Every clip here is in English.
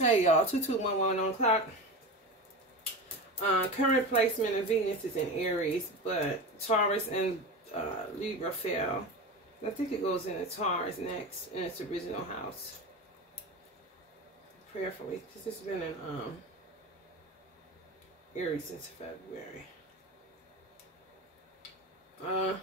Hey y'all, 2211 on the clock. Current placement of Venus is in Aries, but Taurus and Libra fell. I think it goes into Taurus next in its original house. Prayerfully, because it's been in Aries since February. There's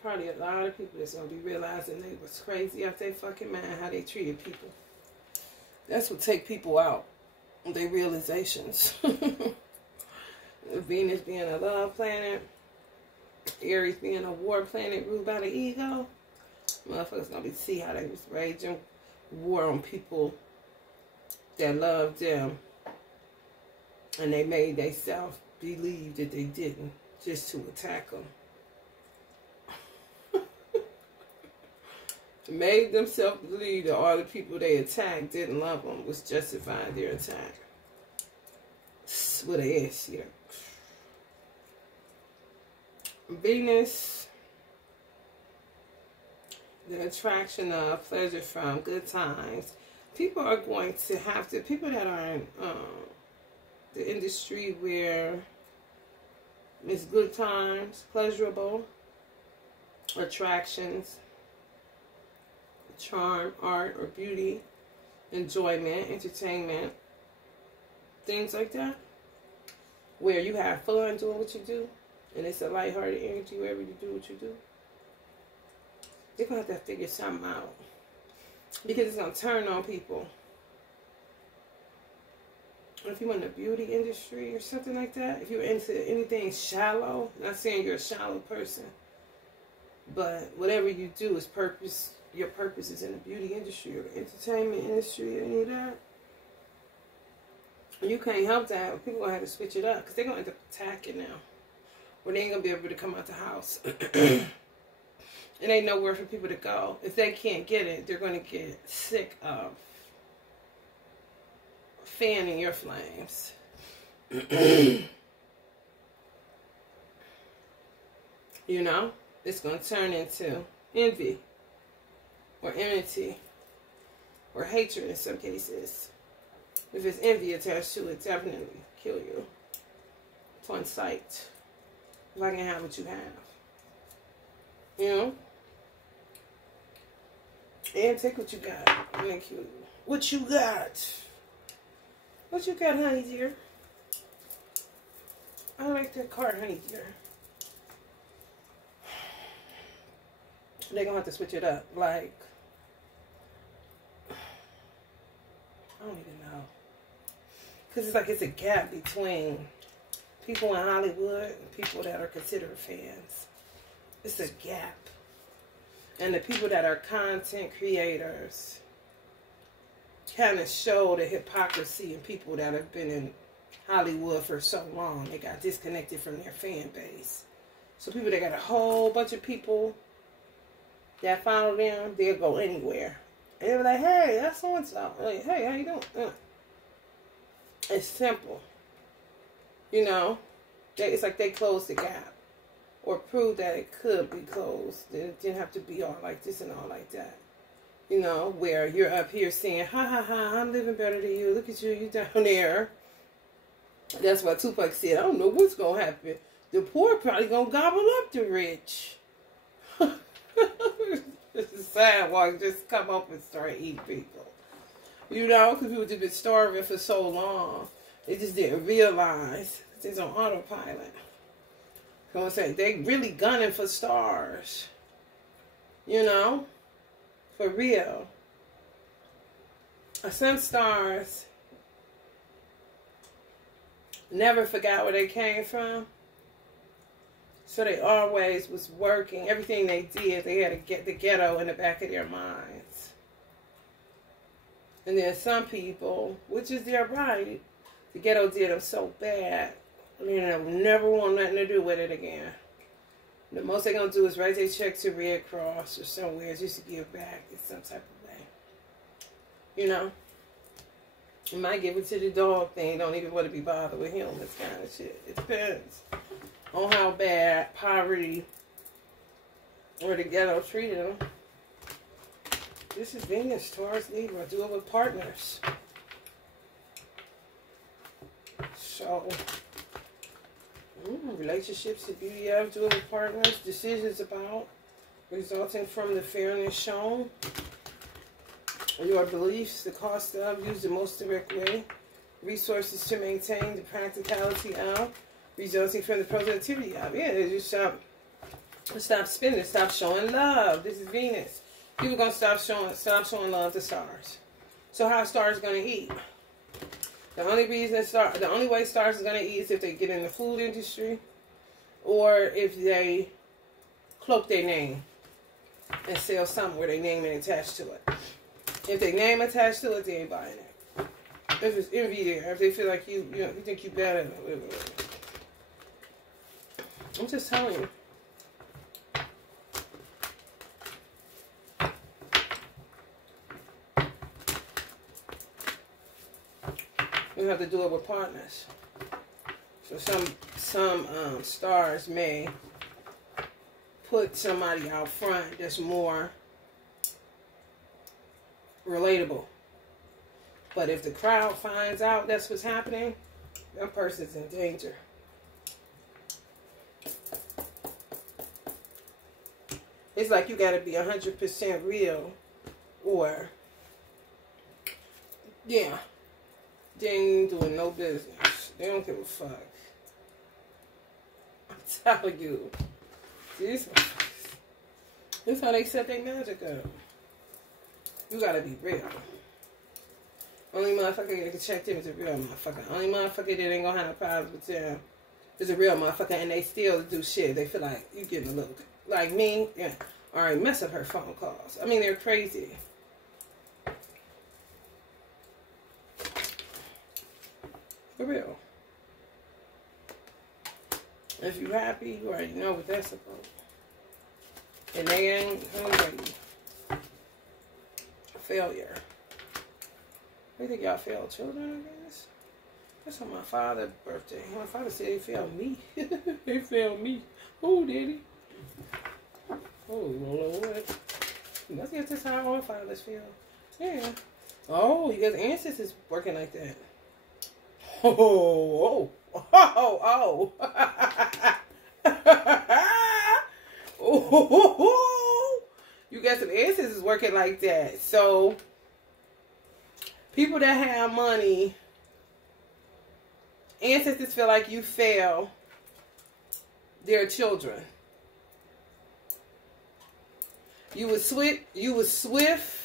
probably a lot of people that's going to be realizing they was crazy out their fucking mind how they treated people. That's what take people out. Their realizations. Venus being a love planet. Aries being a war planet ruled by the ego. Motherfuckers going to see how they was raging war on people that loved them. And they made themselves believe that they didn't. Just to attack them. Made themselves believe that all the people they attacked didn't love them, was justifying their attack. With an S here. Venus, the attraction of, pleasure from, good times. People are going to have to, people that are in the industry where it's good times, pleasurable, attractions, charm, art, or beauty, enjoyment, entertainment, things like that, where you have fun doing what you do, and it's a lighthearted energy wherever you do what you do. You're going to have to figure something out, because it's going to turn on people. If you're in the beauty industry or something like that, if you're into anything shallow, not saying you're a shallow person, but whatever you do is purpose. Your purpose is in the beauty industry or the entertainment industry or any of that. You can't help that. People are going to have to switch it up because they're going to end up attacking now. Or they ain't going to be able to come out the house. It ain't nowhere for people to go. If they can't get it, they're going to get sick of fanning your flames. You know? It's going to turn into envy. Or enmity, or hatred in some cases. If it's envy attached to it, definitely kill you. It's on sight. If I can have what you have. You know? And take what you got. Thank you. What you got? What you got, honey dear? I like that card, honey dear. They're going to have to switch it up. Like, I don't even know. Because it's like it's a gap between people in Hollywood and people that are considered fans. It's a gap. And the people that are content creators kind of show the hypocrisy in people that have been in Hollywood for so long. They got disconnected from their fan base. So people that got a whole bunch of people that follow them, they'll go anywhere. And they'll be like, hey, that's so-and-so. Like, hey, how you doing? It's simple. You know? It's like they closed the gap. Or proved that it could be closed. That it didn't have to be all like this and all like that. You know? Where you're up here saying, ha ha ha, I'm living better than you. Look at you, you down there. That's why Tupac said, I don't know what's going to happen. The poor probably going to gobble up the rich. The sidewalk just come up and start eating people. You know, because people have been starving for so long. They just didn't realize. It's on autopilot. You know what I'm saying? They really gunning for stars. You know? For real. Some stars never forgot where they came from. So they always was working. Everything they did, they had to get the ghetto in the back of their minds. And then some people, which is their right, the ghetto did them so bad, you know, never want nothing to do with it again. The most they're going to do is write their check to Red Cross or somewhere just to give back in some type of way. You know? You might give it to the dog thing. Don't even want to be bothered with him. This kind of shit. It depends on how bad poverty or the ghetto treated them. This is Venus, Taurus, Libra. Do it with partners. So, relationships, the beauty of, do it with partners. Decisions about, resulting from the fairness shown. Your beliefs, the cost of, use the most direct way. Resources to maintain, the practicality of, resulting from the productivity of. Yeah, you stop spending, stop showing love. This is Venus. People gonna stop showing love to stars. So how are stars gonna eat? The only way stars are gonna eat is if they get in the food industry, or if they cloak their name and sell something where their name is attached to it. If their name attached to it, they ain't buying it. If it's envy there, if they feel like you think you better, whatever. I'm just telling you. You have to do it with partners. So some stars may put somebody out front that's more relatable. But if the crowd finds out that's what's happening, that person's in danger. It's like you got to be 100% real, or yeah. They ain't doing no business. They don't give a fuck. I'm telling you. This is how they set their magic up. You gotta be real. Only motherfucker that can check them is a real motherfucker. Only motherfucker that ain't gonna have no problems with them is a real motherfucker, and they still do shit. They feel like you getting a little, like me, yeah. Alright, mess up her phone calls. I mean, they're crazy. For real. If you happy, you already know what that's about. And they ain't hungry. Failure. You think y'all failed children, I guess? That's on my father's birthday. My father said he failed me. He failed me. Oh, did he? Oh, Lord. Let's get this how all fathers feel. Yeah. Oh, you guys' ancestors working like that. Oh, you got some ancestors working like that. So, people that have money, ancestors feel like you fail their children. You was swift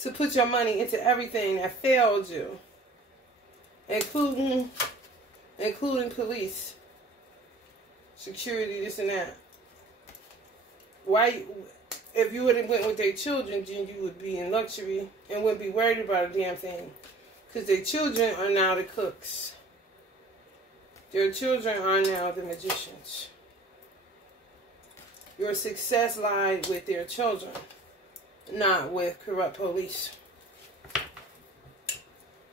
to put your money into everything that failed you. Including police, security, this and that. Why, if you would have went with their children, then you would be in luxury and wouldn't be worried about a damn thing. Because their children are now the cooks. Their children are now the magicians. Your success lied with their children, not with corrupt police.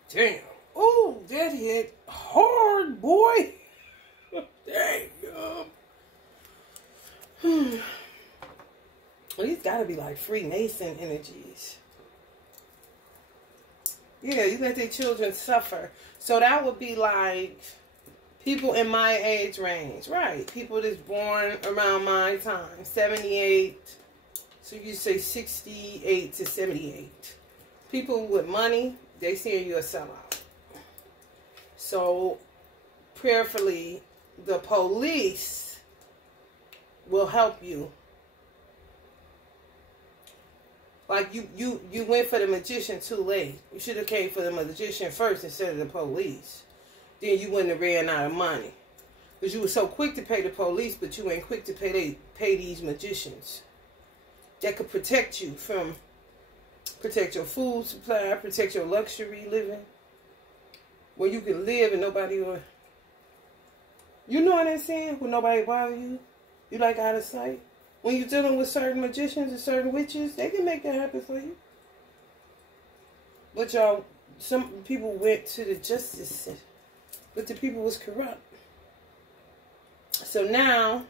Damn. Oh, that hit hard, boy. Dang. Well, these got to be like Freemason energies. Yeah, you let their children suffer. So that would be like people in my age range. Right. People that's born around my time. 78. So you say 68 to 78. People with money, they say you're a sellout. So, prayerfully, the police will help you. Like, you went for the magician too late. You should have came for the magician first instead of the police. Then you wouldn't have ran out of money. Because you were so quick to pay the police, but you ain't quick to pay these magicians. That could protect you from, protect your food supply, protect your luxury living. Where you can live and nobody will, you know what I'm saying? When nobody bother you, you like out of sight. When you're dealing with certain magicians and certain witches, they can make that happen for you. But y'all, some people went to the justice system, but the people was corrupt. So now,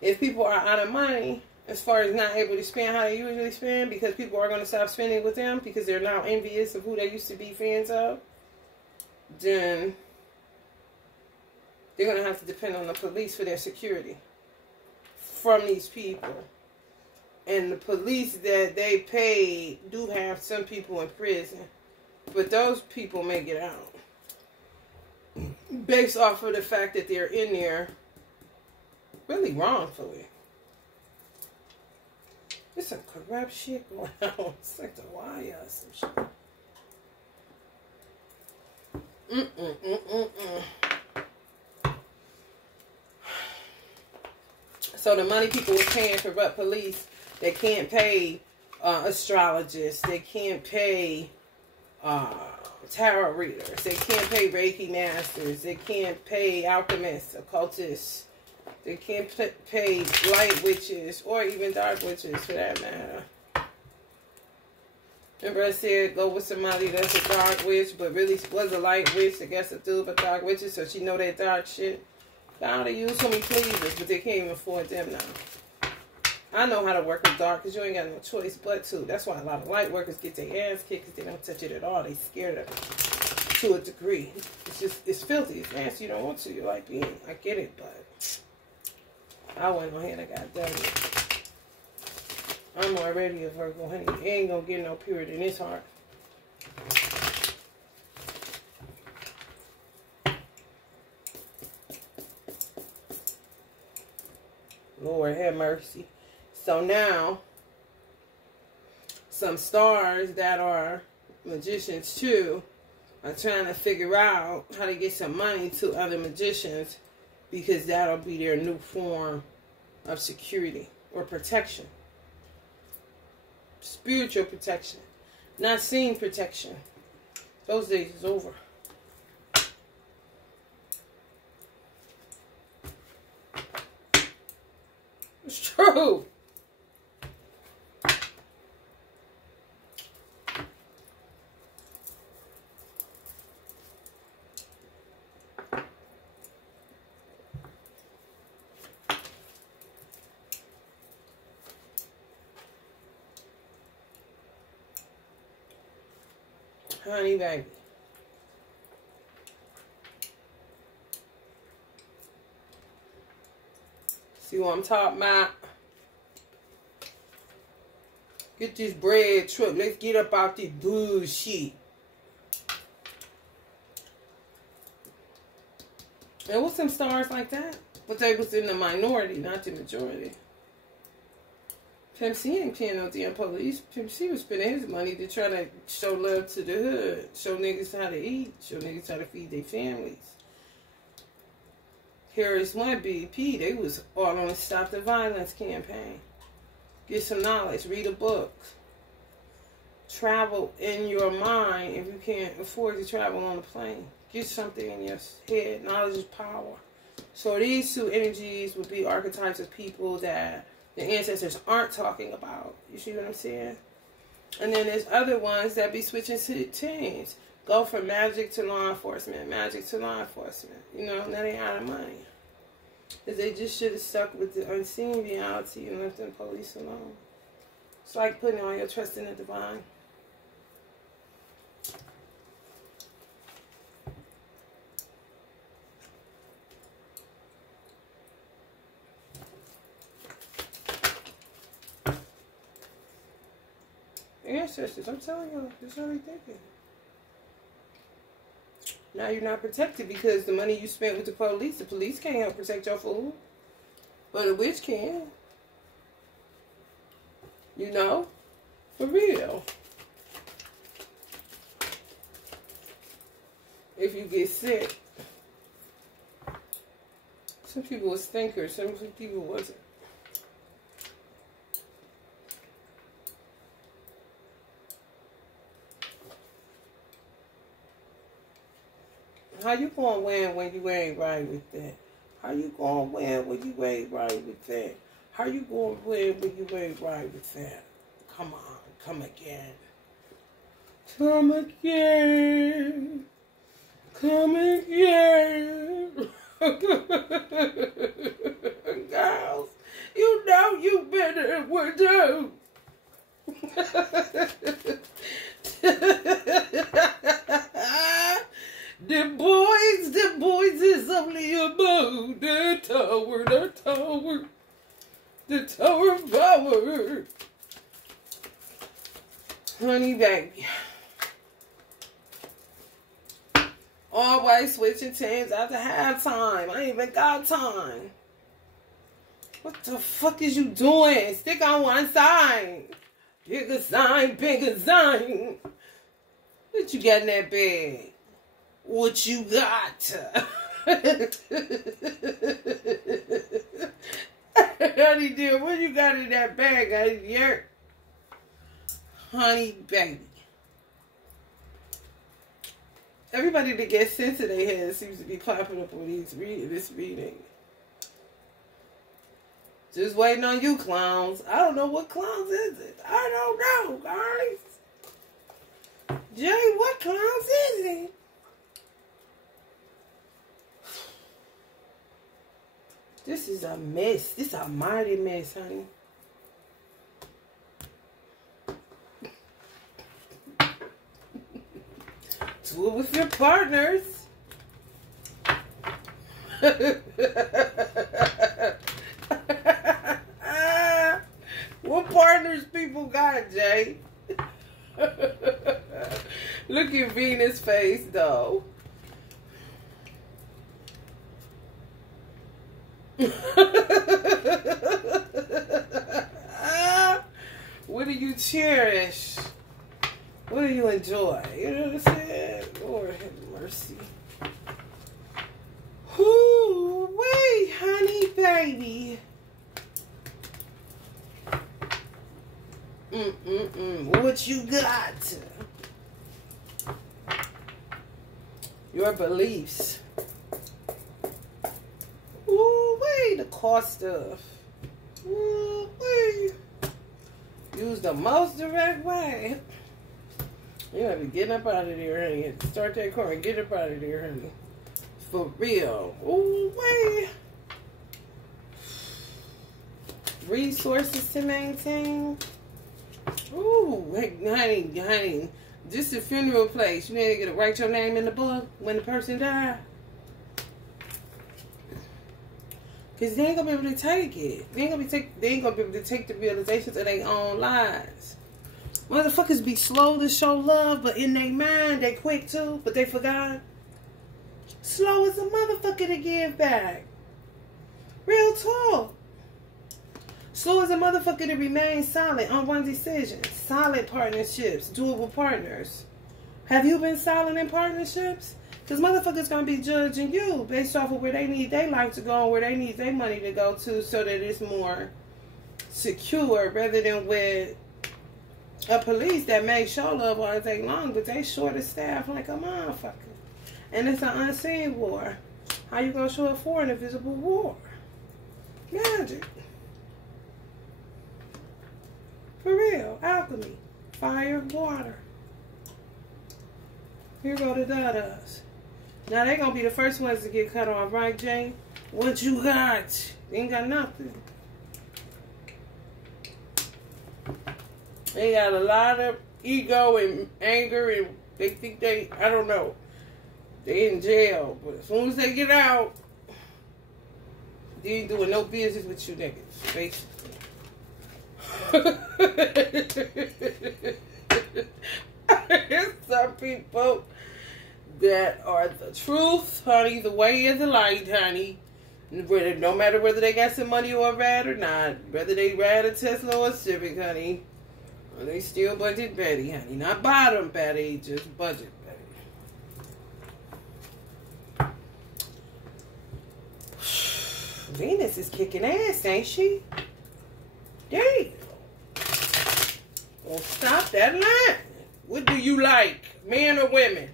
if people are out of money as far as not able to spend how they usually spend, because people are going to stop spending with them because they're now envious of who they used to be fans of, then they're going to have to depend on the police for their security from these people. And the police that they pay do have some people in prison, but those people may get out based off of the fact that they're in there really wrongfully. There's some corrupt shit going on. It's like the wire or some shit. So the money people were paying for corrupt police, they can't pay astrologists, they can't pay tarot readers, they can't pay Reiki masters, they can't pay alchemists, occultists, they can't pay light witches or even dark witches for that matter. Remember I said go with somebody that's a dark witch but really was a light witch that gets to do with dark witches so she know that dark shit. Now they use so many pleasers but they can't even afford them now. I know how to work with dark because you ain't got no choice but to. That's why a lot of light workers get their ass kicked because they don't touch it at all. They scared of it to a degree. It's just, it's filthy. It's nasty. You don't want to. You like being, I get it, but I went on here and I got done. I'm already a Virgo, honey. You ain't gonna get no period in this heart. Lord have mercy. So now, some stars that are magicians too are trying to figure out how to get some money to other magicians because that'll be their new form of security or protection. Spiritual protection. Not seen protection. Those days is over. It's true. Honey, baby. See what I'm talking about? Get this bread truck. Let's get up out this bullshit. There was some stars like that, but they was in the minority, not the majority. Pimp C ain't paying no damn police. Pimp C was spending his money to try to show love to the hood. Show niggas how to eat. Show niggas how to feed their families. Harris One BP, they was all on the Stop the Violence campaign. Get some knowledge. Read a book. Travel in your mind if you can't afford to travel on a plane. Get something in your head. Knowledge is power. So these two energies would be archetypes of people that the ancestors aren't talking about. You see what I'm saying? And then there's other ones that be switching to teams. Go from magic to law enforcement. Magic to law enforcement. You know, now they out of money. Because they just should have stuck with the unseen reality and left the police alone. It's like putting all your trust in the divine. Ancestors, I'm telling you, this is what they're thinking. Now you're not protected because the money you spent with the police can't help protect your food. But a witch can. You know? For real. If you get sick. Some people was thinkers, some people wasn't. How you gonna win when you ain't right with that? How you gonna win when you ain't right with that? How you gonna win when you ain't right with that? Come on, come again. Come again. Come again. Girls, You know you better would do. The boys is only above the tower of power. Honey, baby. Always switching teams after halftime. I ain't even got time. What the fuck is you doing? Stick on one side. Bigger sign, bigger sign. What you got in that bag? What you got? Honey dear, what you got in that bag, honey dear? Honey baby. Everybody that gets sense in their head seems to be popping up on this reading. Just waiting on you, clowns. I don't know what clowns is it. I don't know, guys. Jay, what clowns is it? This is a mess. This is a mighty mess, honey. Do it with your partners. What partners people got, Jay? Look at Venus' face, though. What do you cherish? What do you enjoy? You know what I'm saying? Lord have mercy. Ooh, wait, honey, baby. What you got? Your beliefs. Ooh, wait, the cost stuff. Ooh, wait. Use the most direct way. You gotta be getting up out of there, honey. Start that car and get up out of there, honey. For real. Ooh, wait. Resources to maintain. Ooh, wait, honey. This is a funeral place. You need to write your name in the book when the person died. Because they ain't gonna be able to take it. They ain't gonna be able to take the realizations of their own lives. Motherfuckers be slow to show love, but in their mind, they quick too, but they forgot. Slow as a motherfucker to give back. Real talk. Slow as a motherfucker to remain solid on one decision. Solid partnerships, doable partners. Have you been solid in partnerships? Because motherfuckers gonna be judging you based off of where they need their life to go and where they need their money to go to, so that it's more secure, rather than with a police that may show love all day long, but they short of staff like a motherfucker. And it's an unseen war. How you gonna show up for an invisible war? Magic. For real. Alchemy. Fire, water. Here go the da-das. Now they gonna be the first ones to get cut off, right, Jane? What you got? You ain't got nothing. They got a lot of ego and anger, and they think they, I don't know, they in jail. But as soon as they get out, they ain't doing no business with you niggas, basically. Some people that are the truth, honey, the way of the light, honey. No matter whether they got some money or a rat or not, whether they ride a Tesla or a Civic, honey, they still budget Betty, honey. Not bottom Betty, just budget Betty. Venus is kicking ass, ain't she? Damn. Well, stop that line. What do you like, men or women?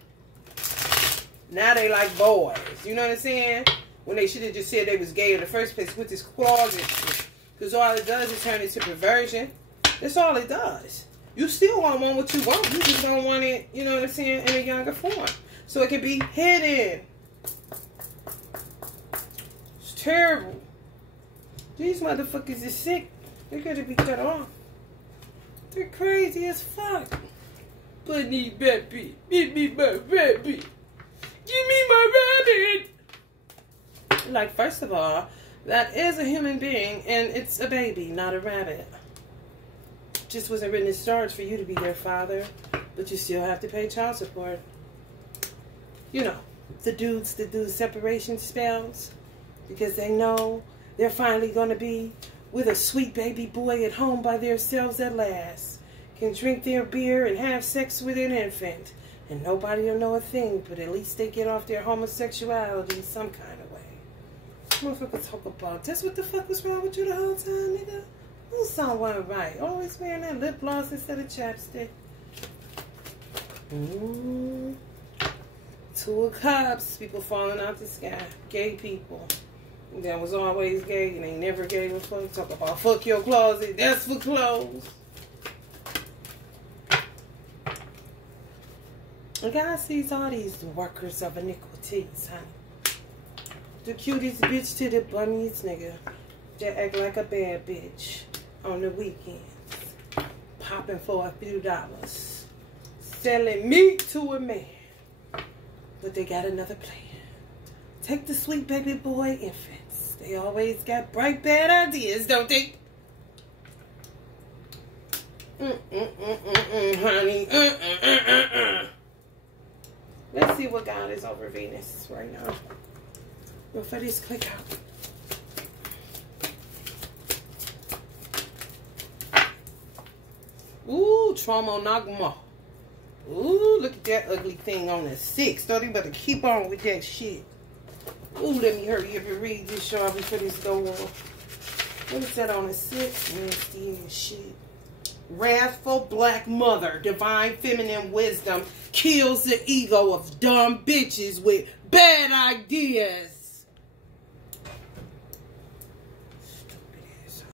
Now they like boys. You know what I'm saying? When they should have just said they was gay in the first place with this closet shit. Because all it does is turn into perversion. That's all it does. You still won't want what you want. You just don't want it, you know what I'm saying, in a younger form. So it can be hidden. It's terrible. These motherfuckers is sick. They're gonna be cut off. They're crazy as fuck. Bunny baby, give me my rabbit. Give me my rabbit. Like, first of all, that is a human being, and it's a baby, not a rabbit. Just wasn't written in stars for you to be their father, but you still have to pay child support. You know, the dudes that do separation spells because they know they're finally going to be with a sweet baby boy at home by themselves at last. Can drink their beer and have sex with an infant. And nobody will know a thing, but at least they get off their homosexuality some kind of way. Motherfucker talk about, that's what the fuck was wrong with you the whole time, nigga? Who song wasn't right? Always wearing that lip gloss instead of chapstick. Two of Cups, people falling out the sky. Gay people. That was always gay and they never gave a fuck. Talk about fuck your closet, that's for clothes. And God sees all these workers of iniquities, honey. The cutest bitch to the bummiest nigga. That act like a bad bitch on the weekends. Popping for a few dollars. Selling meat to a man. But they got another plan. Take the sweet baby boy infants. They always got bright bad ideas, don't they? Honey. Let's see what God is over Venus right now. Before this click out. Ooh, trauma nagma. Ooh, look at that ugly thing on the 6. Thought he better keep on with that shit. Ooh, let me hurry up and read this, y'all, before this go on. What is that on the 6? Nasty as shit. Wrathful black mother, divine feminine wisdom, kills the ego of dumb bitches with bad ideas.